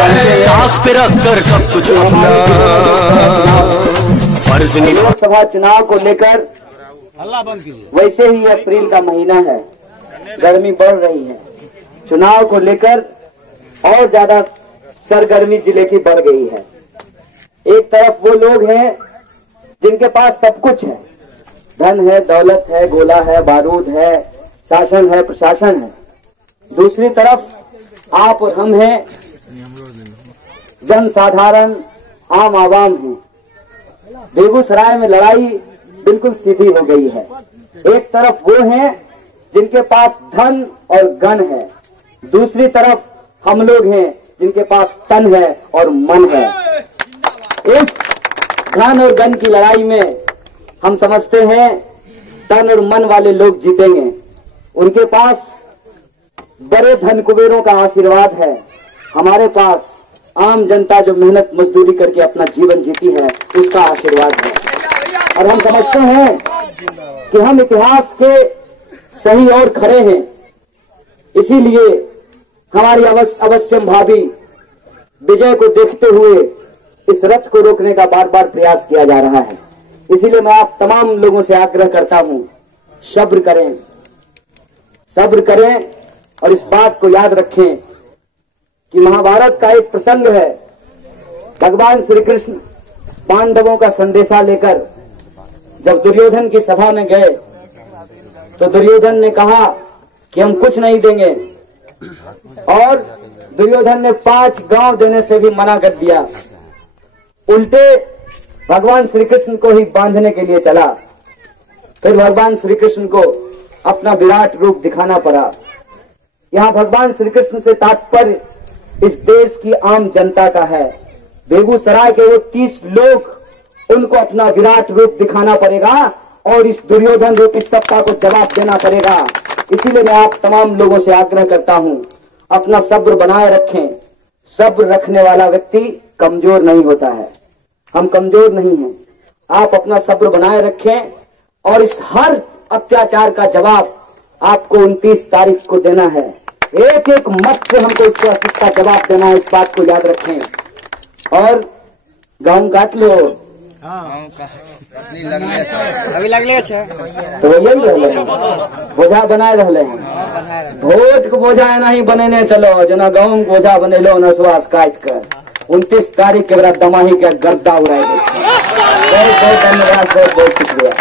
ताक पे रख कर सब कुछ अपना फर्ज निभा। लोकसभा चुनाव को लेकर वैसे ही अप्रैल का महीना है, गर्मी बढ़ रही है, चुनाव को लेकर और ज्यादा सरगर्मी जिले की बढ़ गई है। एक तरफ वो लोग हैं जिनके पास सब कुछ है, धन है, दौलत है, गोला है, बारूद है, शासन है, प्रशासन है। दूसरी तरफ आप और हम हैं, जनसाधारण, आम आवाम हूँ। बेगूसराय में लड़ाई बिल्कुल सीधी हो गई है। एक तरफ वो हैं जिनके पास धन और गन है, दूसरी तरफ हम लोग हैं जिनके पास तन है और मन है। इस धन और गन की लड़ाई में हम समझते हैं तन और मन वाले लोग जीतेंगे। उनके पास बड़े धन कुबेरों का आशीर्वाद है, हमारे पास आम जनता जो मेहनत मजदूरी करके अपना जीवन जीती है उसका आशीर्वाद है। और हम समझते हैं कि हम इतिहास के सही और खड़े हैं, इसीलिए हमारी अवश्यम भावी विजय को देखते हुए इस रथ को रोकने का बार बार प्रयास किया जा रहा है। इसीलिए मैं आप तमाम लोगों से आग्रह करता हूं, सब्र करें, सब्र करें और इस बात को याद रखें कि महाभारत का एक प्रसंग है। भगवान श्री कृष्ण पांडवों का संदेशा लेकर जब दुर्योधन की सभा में गए तो दुर्योधन ने कहा कि हम कुछ नहीं देंगे, और दुर्योधन ने 5 गांव देने से भी मना कर दिया। उल्टे भगवान श्री कृष्ण को ही बांधने के लिए चला। फिर भगवान श्री कृष्ण को अपना विराट रूप दिखाना पड़ा। यहाँ भगवान श्री कृष्ण से तात्पर्य इस देश की आम जनता का है। बेगूसराय के वो 30 लोग, उनको अपना विराट रूप दिखाना पड़ेगा और इस दुर्योधन रूपी सत्ता को जवाब देना पड़ेगा। इसीलिए मैं आप तमाम लोगों से आग्रह करता हूं, अपना सब्र बनाए रखें। सब्र रखने वाला व्यक्ति कमजोर नहीं होता है, हम कमजोर नहीं हैं। आप अपना सब्र बनाए रखें और इस हर अत्याचार का जवाब आपको 29 तारीख को देना है। एक एक मत से हमको इसका जवाब देना है, इस बात को याद रखें। और गाँव काट लो अभी लगले अच्छा तो यही रहे बोझा बनाए रहे हैं। वोट को बोझा नहीं बनेने चलो, जना गाँव में बोझा बनेलो नसवास काट कर 29 तारीख के बाद दमाही का गर्दा उड़ाए। बहुत बहुत धन्यवाद, बहुत बहुत शुक्रिया।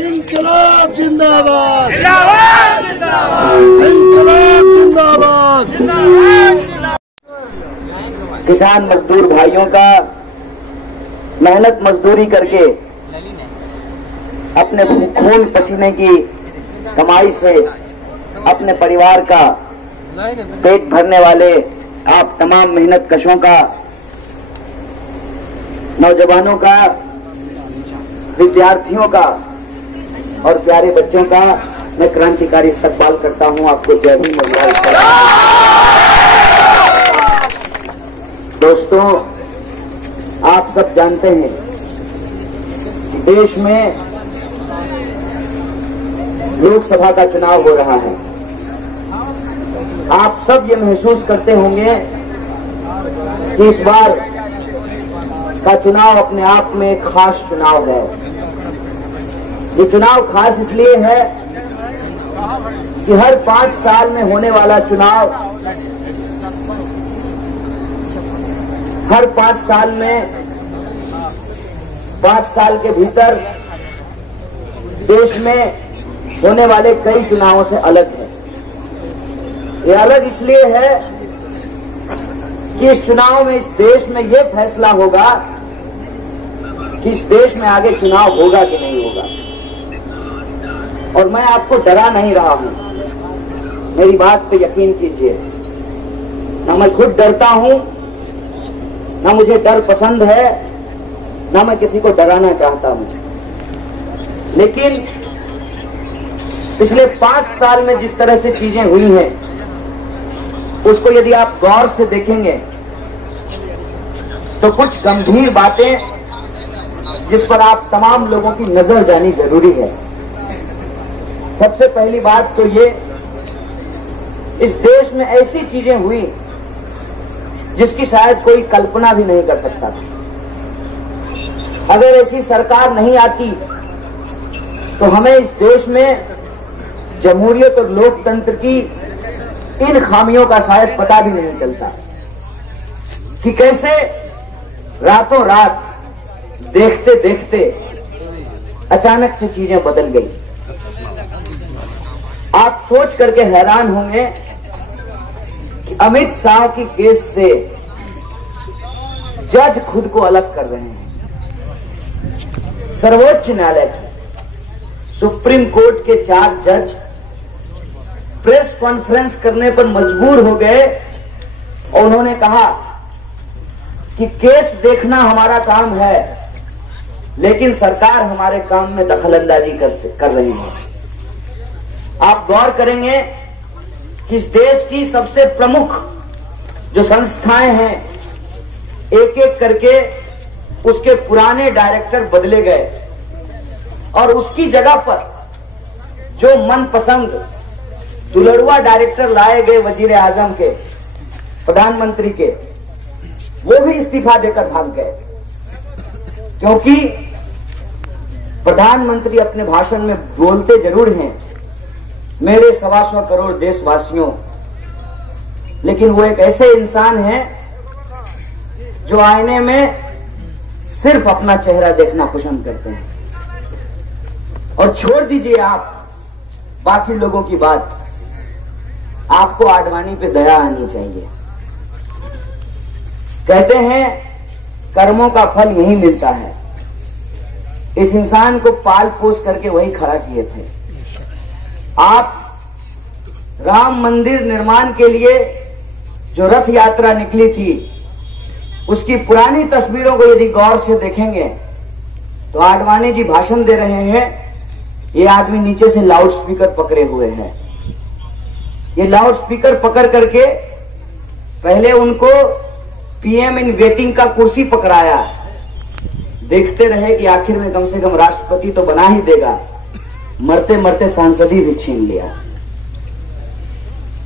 इंकलाब जिंदाबाद, इंकलाब जिंदाबाद। किसान मजदूर भाइयों का मेहनत मजदूरी करके अपने खून पसीने की कमाई से अपने परिवार का पेट भरने वाले आप तमाम मेहनत कशों का, नौजवानों का, विद्यार्थियों का और प्यारे बच्चों का मैं क्रांतिकारी इस्तकबाल करता हूं। आपको जय हिंद। दोस्तों, आप सब जानते हैं कि देश में लोकसभा का चुनाव हो रहा है। आप सब ये महसूस करते होंगे कि इस बार का चुनाव अपने आप में एक खास चुनाव है। ये चुनाव खास इसलिए है कि हर 5 साल में होने वाला चुनाव, हर 5 साल में 5 साल के भीतर देश में होने वाले कई चुनावों से अलग है। ये अलग इसलिए है कि इस चुनाव में, इस देश में यह फैसला होगा कि इस देश में आगे चुनाव होगा कि नहीं होगा। और मैं आपको डरा नहीं रहा हूं, मेरी बात पे यकीन कीजिए। ना मैं खुद डरता हूं, ना मुझे डर पसंद है, ना मैं किसी को डराना चाहता हूं। लेकिन पिछले 5 साल में जिस तरह से चीजें हुई हैं, उसको यदि आप गौर से देखेंगे तो कुछ गंभीर बातें जिस पर आप तमाम लोगों की नजर जानी जरूरी है। सबसे पहली बात तो ये, इस देश में ऐसी चीजें हुई जिसकी शायद कोई कल्पना भी नहीं कर सकता था। अगर ऐसी सरकार नहीं आती तो हमें इस देश में जमहूरियत और लोकतंत्र की इन खामियों का शायद पता भी नहीं चलता कि कैसे रातों रात देखते देखते अचानक से चीजें बदल गई। आप सोच करके हैरान होंगे कि अमित शाह की केस से जज खुद को अलग कर रहे हैं। सर्वोच्च न्यायालय के सुप्रीम कोर्ट के 4 जज प्रेस कॉन्फ्रेंस करने पर मजबूर हो गए और उन्होंने कहा कि केस देखना हमारा काम है, लेकिन सरकार हमारे काम में दखलंदाजी कर रही है। आप गौर करेंगे कि इस देश की सबसे प्रमुख जो संस्थाएं हैं, एक एक करके उसके पुराने डायरेक्टर बदले गए और उसकी जगह पर जो मनपसंद दुलड़ुआ डायरेक्टर लाए गए वजीर आजम के, प्रधानमंत्री के, वो भी इस्तीफा देकर भाग गए। क्योंकि प्रधानमंत्री अपने भाषण में बोलते जरूर हैं मेरे 125 करोड़ देशवासियों, लेकिन वो एक ऐसे इंसान हैं जो आईने में सिर्फ अपना चेहरा देखना पसंद करते हैं। और छोड़ दीजिए आप बाकी लोगों की बात, आपको आडवाणी पे दया आनी चाहिए। कहते हैं कर्मों का फल यही मिलता है। इस इंसान को पाल पोस करके वही खड़ा किए थे। आप राम मंदिर निर्माण के लिए जो रथ यात्रा निकली थी, उसकी पुरानी तस्वीरों को यदि गौर से देखेंगे तो आडवाणी जी भाषण दे रहे हैं, ये आदमी नीचे से लाउड स्पीकर पकड़े हुए हैं। ये लाउड स्पीकर पकड़ करके पहले उनको पीएम इन वेटिंग का कुर्सी पकड़ाया, देखते रहे कि आखिर में कम से कम राष्ट्रपति तो बना ही देगा, मरते मरते सांसदी भी छीन लिया।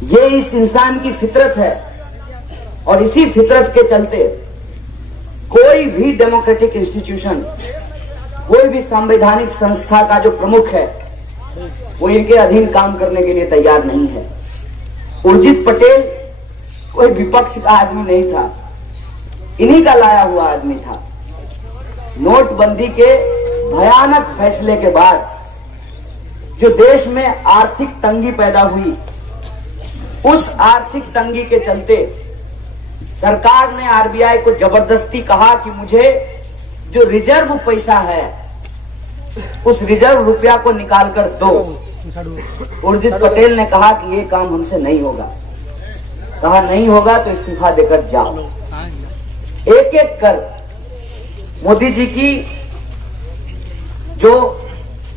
ये इस इंसान की फितरत है और इसी फितरत के चलते कोई भी डेमोक्रेटिक इंस्टीट्यूशन, कोई भी संवैधानिक संस्था का जो प्रमुख है वो इनके अधीन काम करने के लिए तैयार नहीं है। उर्जित पटेल कोई विपक्ष का आदमी नहीं था, इन्हीं का लाया हुआ आदमी था। नोटबंदी के भयानक फैसले के बाद जो देश में आर्थिक तंगी पैदा हुई, उस आर्थिक तंगी के चलते सरकार ने आरबीआई को जबरदस्ती कहा कि मुझे जो रिजर्व पैसा है उस रिजर्व रुपया को निकाल कर दो। उर्जित पटेल ने कहा कि ये काम हमसे नहीं होगा। कहा नहीं होगा तो इस्तीफा देकर जाओ। एक एक कर मोदी जी की जो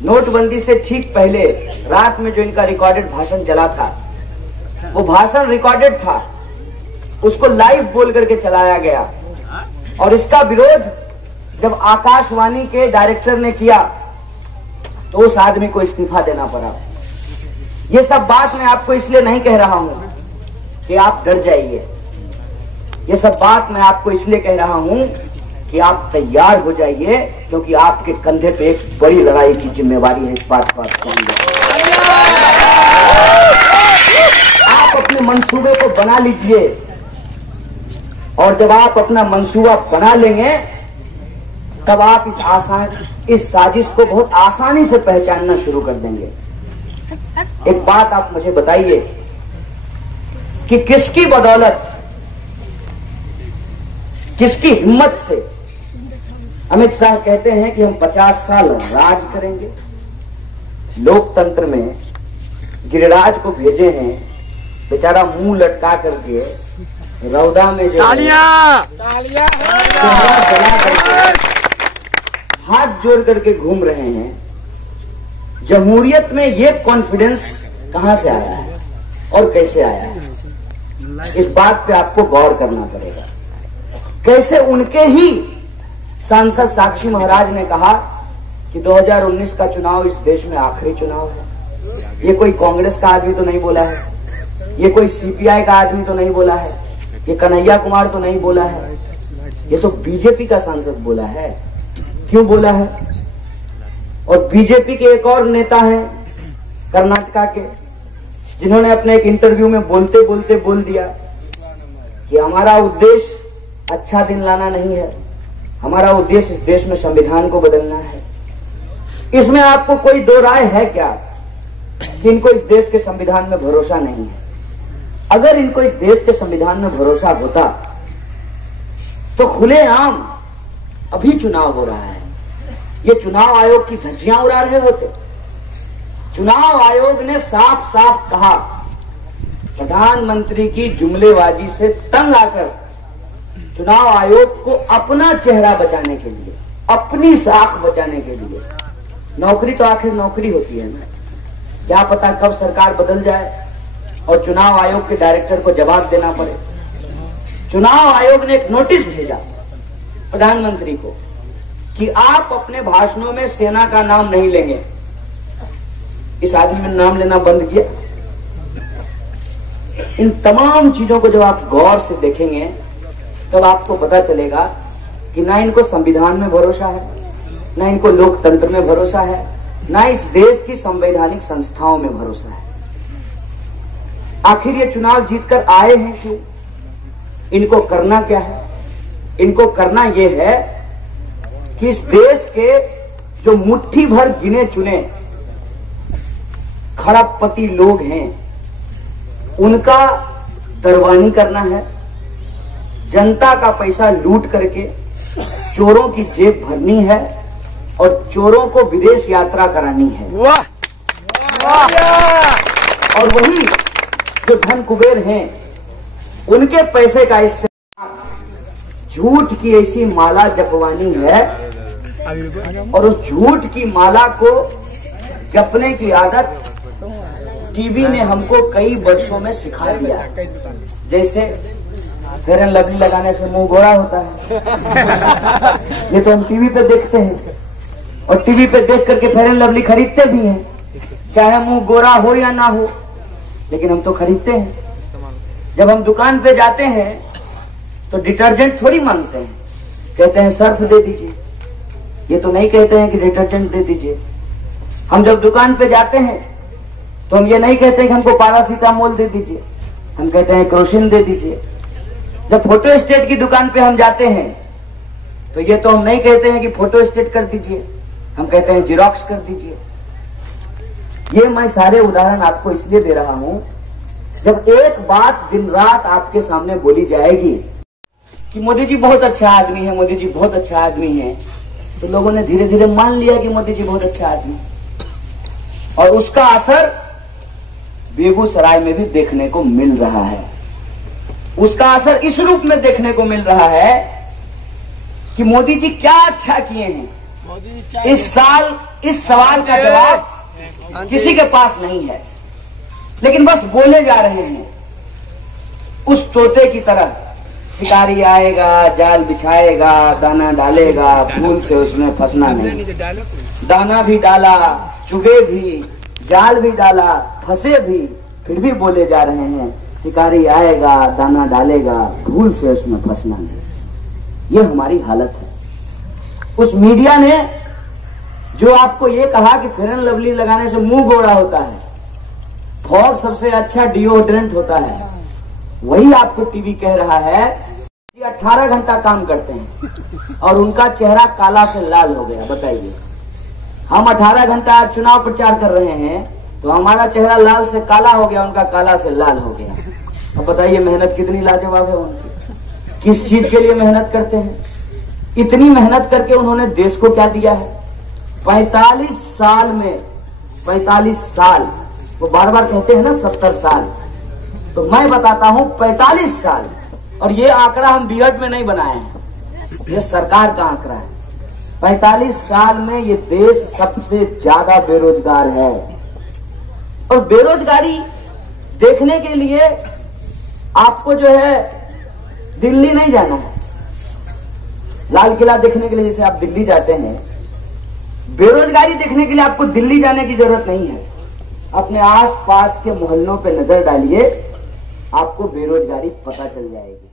नोटबंदी से ठीक पहले रात में जो इनका रिकॉर्डेड भाषण चला था, वो भाषण रिकॉर्डेड था, उसको लाइव बोल करके चलाया गया। और इसका विरोध जब आकाशवाणी के डायरेक्टर ने किया तो उस आदमी को इस्तीफा देना पड़ा। ये सब बात मैं आपको इसलिए नहीं कह रहा हूं कि आप डर जाइए, ये सब बात मैं आपको इसलिए कह रहा हूं कि आप तैयार हो जाइए, क्योंकि आपके कंधे पे एक बड़ी लड़ाई की जिम्मेवारी है। इस बात को आप आप अपने मंसूबे को बना लीजिए, और जब आप अपना मंसूबा बना लेंगे तब आप इस साजिश को बहुत आसानी से पहचानना शुरू कर देंगे। एक बात आप मुझे बताइए कि किसकी बदौलत, किसकी हिम्मत से अमित शाह कहते हैं कि हम 50 साल राज करेंगे। लोकतंत्र में गिरिराज को भेजे हैं, बेचारा मुंह लटका करके रौदा में जो तालियां हाथ जोड़ करके घूम रहे हैं। जमहूरियत में ये कॉन्फिडेंस कहां से आया है और कैसे आया है, इस बात पे आपको गौर करना पड़ेगा। कैसे उनके ही सांसद साक्षी महाराज ने कहा कि 2019 का चुनाव इस देश में आखिरी चुनाव है। ये कोई कांग्रेस का आदमी तो नहीं बोला है, ये कोई सीपीआई का आदमी तो नहीं बोला है, ये कन्हैया कुमार तो नहीं बोला है, ये तो बीजेपी का सांसद बोला है। क्यों बोला है? और बीजेपी के एक और नेता हैं कर्नाटका के, जिन्होंने अपने एक इंटरव्यू में बोलते बोलते बोल दिया कि हमारा उद्देश्य अच्छा दिन लाना नहीं है, हमारा उद्देश्य इस देश में संविधान को बदलना है। इसमें आपको कोई दो राय है क्या कि इनको इस देश के संविधान में भरोसा नहीं है? अगर इनको इस देश के संविधान में भरोसा होता तो खुलेआम अभी चुनाव हो रहा है, ये चुनाव आयोग की धज्जियां उड़ा रहे होते। चुनाव आयोग ने साफ साफ कहा, प्रधानमंत्री की जुमलेबाजी से तंग आकर चुनाव आयोग को अपना चेहरा बचाने के लिए, अपनी साख बचाने के लिए, नौकरी तो आखिर नौकरी होती है ना, क्या पता कब सरकार बदल जाए और चुनाव आयोग के डायरेक्टर को जवाब देना पड़े। चुनाव आयोग ने एक नोटिस भेजा प्रधानमंत्री को कि आप अपने भाषणों में सेना का नाम नहीं लेंगे। इस आदमी ने नाम लेना बंद किया। इन तमाम चीजों को जब आप गौर से देखेंगे तब आपको पता चलेगा कि ना इनको संविधान में भरोसा है, ना इनको लोकतंत्र में भरोसा है, ना इस देश की संवैधानिक संस्थाओं में भरोसा है। आखिर ये चुनाव जीतकर आए हैं क्यों? इनको करना क्या है? इनको करना यह है कि इस देश के जो मुट्ठी भर गिने चुने खरबपति लोग हैं उनका दरबानी करना है, जनता का पैसा लूट करके चोरों की जेब भरनी है और चोरों को विदेश यात्रा करानी है। वाह और वही जो धन कुबेर हैं उनके पैसे का इस्तेमाल झूठ की ऐसी माला जपवानी है और उस झूठ की माला को जपने की आदत टीवी ने हमको कई वर्षों में सिखा दिया। जैसे फेयर एंड लवली लगाने से मुंह गोरा होता है, ये तो हम टीवी पे देखते हैं और टीवी पे देख करके फेयर एंड लवली खरीदते भी हैं, चाहे मुंह गोरा हो या ना हो, लेकिन हम तो खरीदते हैं। जब हम दुकान पे जाते हैं तो डिटर्जेंट थोड़ी मांगते हैं, कहते हैं सर्फ दे दीजिए, ये तो नहीं कहते हैं कि डिटर्जेंट दे दीजिए। हम जब दुकान पे जाते हैं तो हम ये नहीं कहते कि हमको पैरासीटामोल दे दीजिए, हम कहते हैं क्रोसिन दे दीजिए। जब फोटो स्टेट की दुकान पे हम जाते हैं तो ये तो हम नहीं कहते हैं कि फोटो स्टेट कर दीजिए, हम कहते हैं जिरोक्स कर दीजिए। ये मैं सारे उदाहरण आपको इसलिए दे रहा हूं, जब एक बात दिन रात आपके सामने बोली जाएगी कि मोदी जी बहुत अच्छा आदमी है, मोदी जी बहुत अच्छा आदमी है, तो लोगों ने धीरे धीरे मान लिया कि मोदी जी बहुत अच्छा आदमी, और उसका असर बेगूसराय में भी देखने को मिल रहा है। उसका असर इस रूप में देखने को मिल रहा है कि मोदी जी क्या अच्छा किए हैं। इस सवाल का जवाब किसी के पास नहीं है, लेकिन बस बोले जा रहे हैं उस तोते की तरह। शिकारी आएगा, जाल बिछाएगा, दाना डालेगा, भूल से उसमें फंसना नहीं। दाना भी डाला, चुगे भी, जाल भी डाला, फंसे भी, फिर भी बोले जा रहे हैं शिकारी आएगा, दाना डालेगा, भूल से उसमें फंसना नहीं। ये हमारी हालत है। उस मीडिया ने जो आपको ये कहा कि फेयर एंड लवली लगाने से मुंह गोरा होता है, फॉग सबसे अच्छा डिओड्रेंट होता है, वही आपको टीवी कह रहा है कि 18 घंटा काम करते हैं और उनका चेहरा काला से लाल हो गया। बताइए, हम 18 घंटा चुनाव प्रचार कर रहे हैं तो हमारा चेहरा लाल से काला हो गया, उनका काला से लाल हो गया। अब बताइए मेहनत कितनी लाजवाब है उनकी, किस चीज के लिए मेहनत करते हैं। इतनी मेहनत करके उन्होंने देश को क्या दिया है। 45 साल में 45 साल, वो बार बार कहते हैं ना 70 साल, तो मैं बताता हूं 45 साल। और ये आंकड़ा हम बीएड में नहीं बनाए हैं, ये सरकार का आंकड़ा है। 45 साल में ये देश सबसे ज्यादा बेरोजगार है। और बेरोजगारी देखने के लिए आपको जो है दिल्ली नहीं जाना है। लाल किला देखने के लिए जैसे आप दिल्ली जाते हैं, बेरोजगारी देखने के लिए आपको दिल्ली जाने की जरूरत नहीं है। अपने आस पास के मोहल्लों पे नजर डालिए, आपको बेरोजगारी पता चल जाएगी।